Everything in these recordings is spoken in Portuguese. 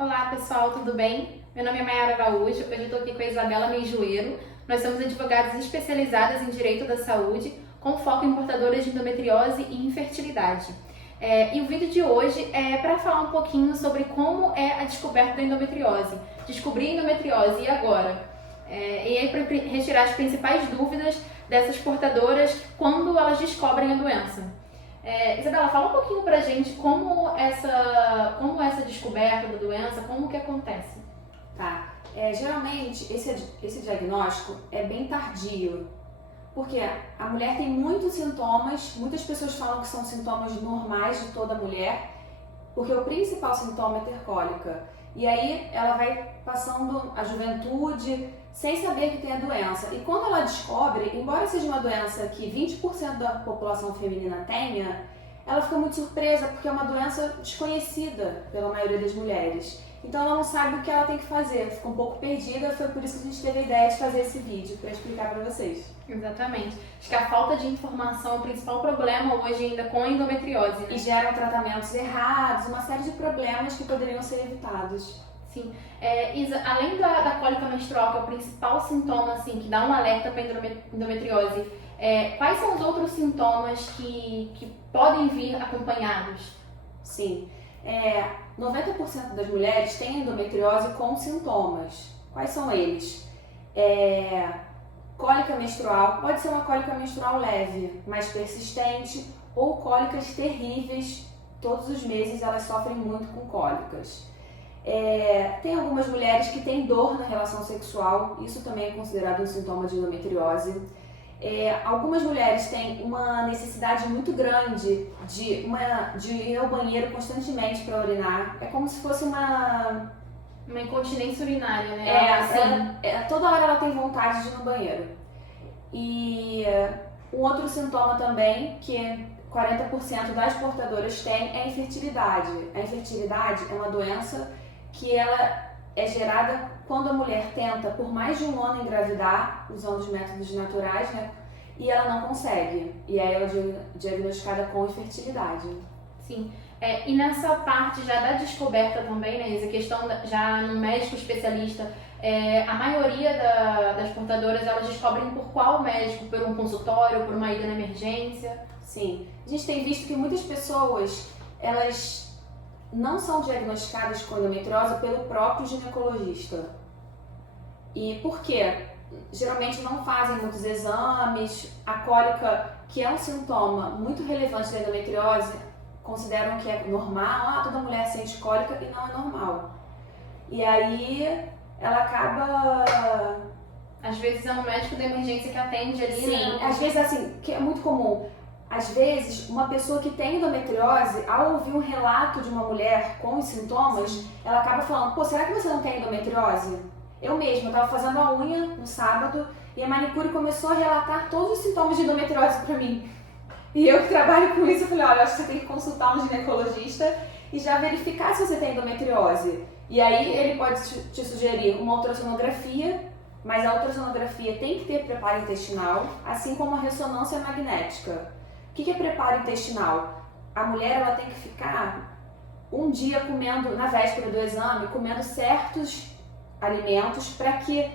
Olá pessoal, tudo bem? Meu nome é Mayara Araújo, hoje eu estou aqui com a Isabela Meijoeiro. Nós somos advogadas especializadas em Direito da Saúde, com foco em portadoras de endometriose e infertilidade. E o vídeo de hoje é para falar um pouquinho sobre como é a descoberta da endometriose. Descobrir endometriose e agora? E aí para retirar as principais dúvidas dessas portadoras quando elas descobrem a doença. Isabela, fala um pouquinho pra gente como essa descoberta da doença, como que acontece. Tá. Geralmente esse diagnóstico é bem tardio, porque a mulher tem muitos sintomas, muitas pessoas falam que são sintomas normais de toda mulher, porque o principal sintoma é ter cólica. E aí ela vai passando a juventude sem saber que tem a doença. E quando ela descobre, embora seja uma doença que 20% da população feminina tenha, ela fica muito surpresa porque é uma doença desconhecida pela maioria das mulheres. Então ela não sabe o que ela tem que fazer, fica um pouco perdida, foi por isso que a gente teve a ideia de fazer esse vídeo, para explicar para vocês. Exatamente. Acho que a falta de informação é o principal problema hoje ainda com a endometriose, né? E geram tratamentos errados, uma série de problemas que poderiam ser evitados. Sim. Isa, além da cólica menstrual, que é o principal sintoma assim, que dá um alerta para endometriose, quais são os outros sintomas que podem vir acompanhados? Sim. 90% das mulheres têm endometriose com sintomas. Quais são eles? Cólica menstrual, pode ser uma cólica menstrual leve, mas persistente, ou cólicas terríveis, todos os meses elas sofrem muito com cólicas. Tem algumas mulheres que têm dor na relação sexual, isso também é considerado um sintoma de endometriose. Algumas mulheres têm uma necessidade muito grande de ir ao banheiro constantemente para urinar. É como se fosse uma incontinência urinária, né? Toda hora ela tem vontade de ir no banheiro. E um outro sintoma também, que 40% das portadoras têm, é a infertilidade. A infertilidade é uma doença que ela é gerada quando a mulher tenta por mais de um ano engravidar, usando os métodos naturais, né? E ela não consegue. E aí ela é diagnosticada com infertilidade. Sim. E nessa parte já da descoberta também, né, Isa, questão já no médico especialista, a maioria das portadoras, elas descobrem por qual médico? Por um consultório, por uma ida na emergência? Sim. A gente tem visto que muitas pessoas, elas não são diagnosticadas com endometriose pelo próprio ginecologista. E por quê? Geralmente não fazem muitos exames. A cólica, que é um sintoma muito relevante da endometriose, consideram que é normal, toda mulher sente cólica, e não é normal. E aí ela acaba... Às vezes é um médico da emergência que atende ali, Sim, né? às vezes assim, que é muito comum. Às vezes, uma pessoa que tem endometriose, ao ouvir um relato de uma mulher com os sintomas, ela acaba falando, pô, será que você não tem endometriose? Eu mesma, estava fazendo a unha no sábado e a manicure começou a relatar todos os sintomas de endometriose para mim. E eu que trabalho com isso, eu falei, olha, acho que você tem que consultar um ginecologista e já verificar se você tem endometriose. E aí ele pode te sugerir uma ultrassonografia, mas a ultrassonografia tem que ter preparo intestinal, assim como a ressonância magnética. O que é preparo intestinal? A mulher ela tem que ficar um dia comendo, na véspera do exame, comendo certos alimentos para que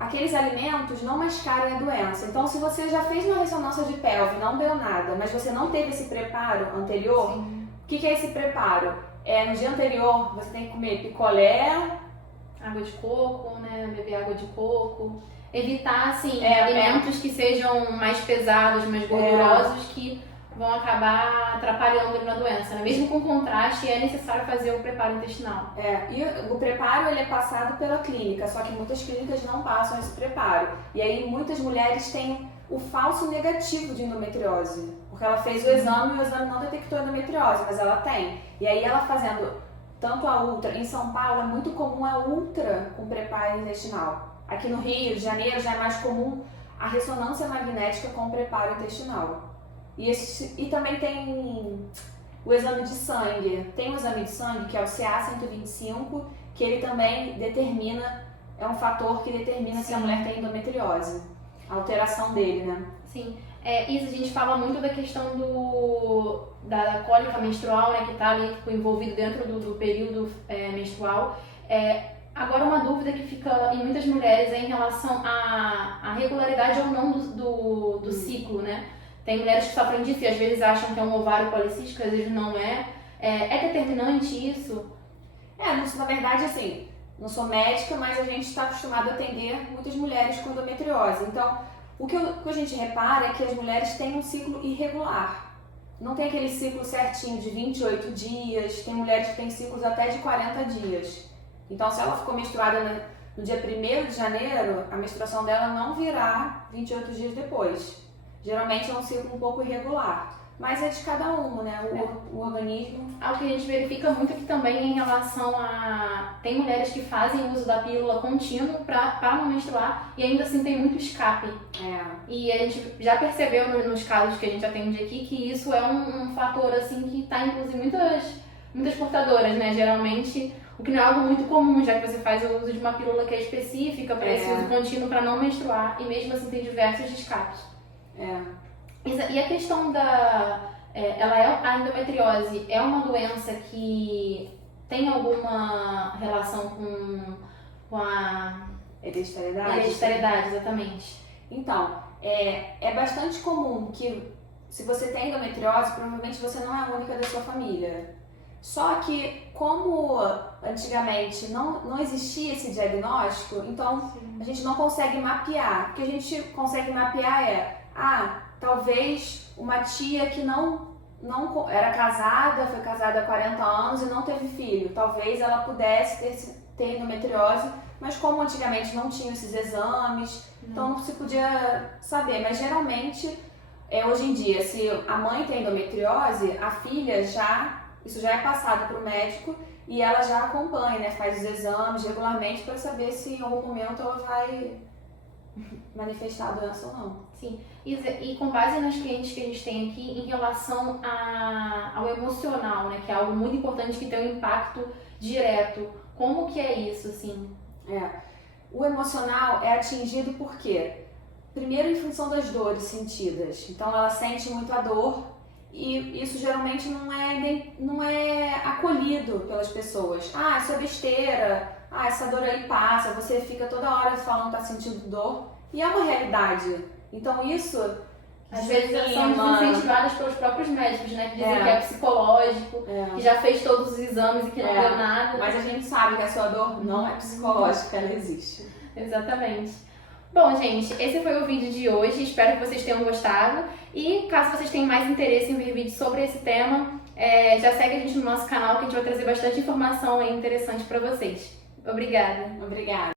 aqueles alimentos não mascarem a doença. Então, se você já fez uma ressonância de pelve, não deu nada, mas você não teve esse preparo anterior, o que é esse preparo? No dia anterior, você tem que comer picolé, água de coco, né? Beber água de coco. Evitar, assim, alimentos que sejam mais pesados, mais gordurosos, que vão acabar atrapalhando na doença, né? Mesmo com contraste, é necessário fazer o preparo intestinal. E o preparo ele é passado pela clínica, só que muitas clínicas não passam esse preparo. E aí muitas mulheres têm o falso negativo de endometriose, porque ela fez o exame e o exame não detectou endometriose, mas ela tem. E aí ela fazendo tanto a ultra, em São Paulo é muito comum a ultra com preparo intestinal. Aqui no Rio de Janeiro já é mais comum a ressonância magnética com preparo intestinal. E também tem o exame de sangue. Tem o exame de sangue, que é o CA-125, que ele também determina, é um fator que determina se a mulher tem endometriose. A alteração dele, né? Sim. Isa, a gente fala muito da questão da cólica menstrual, né, que está ali envolvido dentro do período menstrual. Agora, uma dúvida que fica em muitas mulheres é em relação à regularidade ou não do ciclo, né? Tem mulheres que sofrem disso e às vezes acham que é um ovário policístico, às vezes não é. É determinante isso? Na verdade, assim, não sou médica, mas a gente está acostumado a atender muitas mulheres com endometriose. Então, o que a gente repara é que as mulheres têm um ciclo irregular. Não tem aquele ciclo certinho de 28 dias, tem mulheres que têm ciclos até de 40 dias. Então, se ela ficou menstruada no dia 1º de janeiro, a menstruação dela não virá 28 dias depois. Geralmente é um ciclo um pouco irregular. Mas é de cada um, né? O organismo. Algo que a gente verifica muito aqui também em relação a... Tem mulheres que fazem uso da pílula contínuo para não menstruar e ainda assim tem muito escape. E a gente já percebeu nos casos que a gente atende aqui que isso é um fator assim que está incluso em muitas portadoras, né? Geralmente, o que não é algo muito comum, já que você faz o uso de uma pílula que é específica para esse uso contínuo para não menstruar e mesmo assim tem diversos escapes. E a questão a endometriose é uma doença que tem alguma relação com a hereditariedade, exatamente. Então, é bastante comum que se você tem endometriose, provavelmente você não é a única da sua família. Só que, como antigamente não existia esse diagnóstico, então a gente não consegue mapear. O que a gente consegue mapear talvez uma tia que não era casada, foi casada há 40 anos e não teve filho. Talvez ela pudesse ter endometriose, mas como antigamente não tinha esses exames, então não se podia saber. Mas geralmente, hoje em dia, se a mãe tem endometriose, a filha isso já é passado para o médico e ela já acompanha, né? Faz os exames regularmente para saber se em algum momento ela vai manifestar a doença ou não. Sim, e com base nas clientes que a gente tem aqui em relação ao emocional, né, que é algo muito importante que tem um impacto direto, como que é isso, assim? O emocional é atingido por quê? Primeiro, em função das dores sentidas. Então, ela sente muito a dor e isso geralmente não é acolhido pelas pessoas. Isso é besteira, essa dor aí passa, você fica toda hora falando que tá sentindo dor e é uma realidade. Então isso às vezes são incentivadas pelos próprios médicos, né? Que dizem que é psicológico, que já fez todos os exames e que não deu nada. Mas a gente sabe que a sua dor não é psicológica, ela existe. Exatamente. Bom, gente, esse foi o vídeo de hoje. Espero que vocês tenham gostado. E caso vocês tenham mais interesse em ver vídeos sobre esse tema, já segue a gente no nosso canal que a gente vai trazer bastante informação aí interessante para vocês. Obrigada. Obrigada.